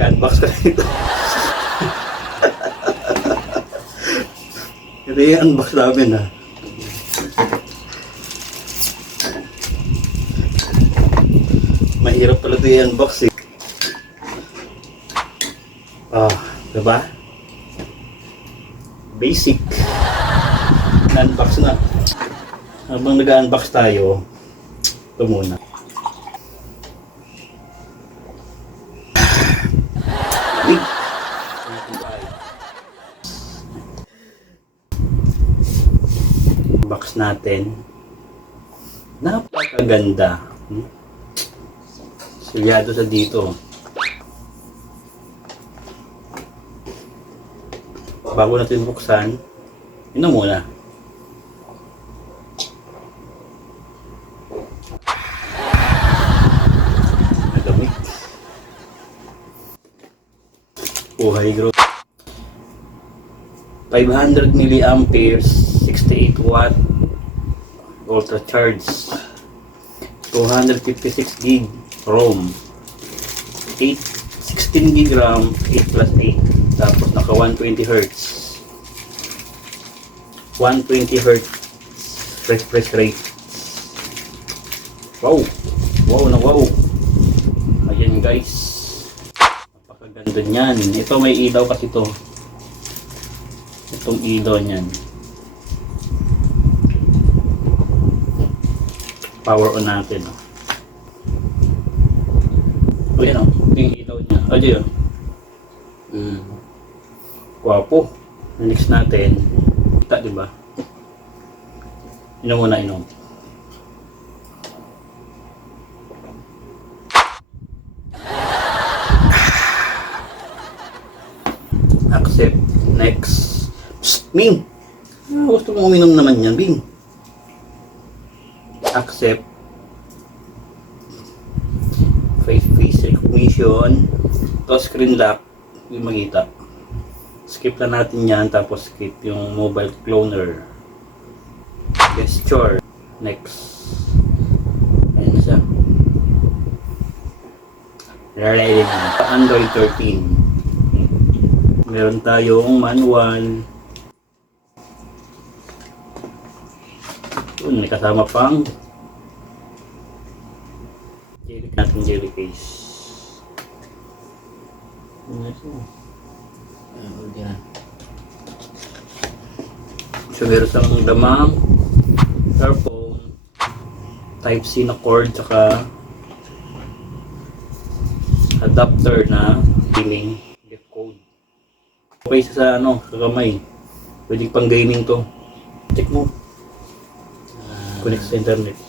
Mag-unbox ka nito. Ito yung unbox namin ha. Mahirap pala ito yung unbox eh. Diba? Basic. Unbox na. Habang nag-unbox tayo, ito muna. Box natin. Napakaganda. Sulyado sa dito. Bago natin buksan, yun na muna. Nagamit. Buhay growth. 500 milliamperes, 68 watt, ultra charge, 256 gig ROM, 16 gig RAM, 8 plus 8, tapos naka 120 Hz, 120 Hz refresh rate. Wow! Wow na wow! Ayan guys, napakaganda niyan. Ito may ilaw kasi ito. Itong ilaw niyan. Power on natin. O yan o, yung ilaw niya. O dyan o. Wapo. Next natin. Kita diba? Inom muna, inom. Accept. Next. Psst, Bing! Gusto mong uminom naman yan, Bing. Accept. Face recognition. Touch screen lock. Yung makita. Skip na natin yan. Tapos skip yung mobile cloner. Gesture. Next. Ayan na siya. Ready na. Android 13. Meron tayong manual. May kasama pang jelly case. So meron siyang damang earphone, type C na cord, saka adapter na billing gift code. Okay sa sa kamay. Pwede pang gaming to. Check mo. Connect sa internet.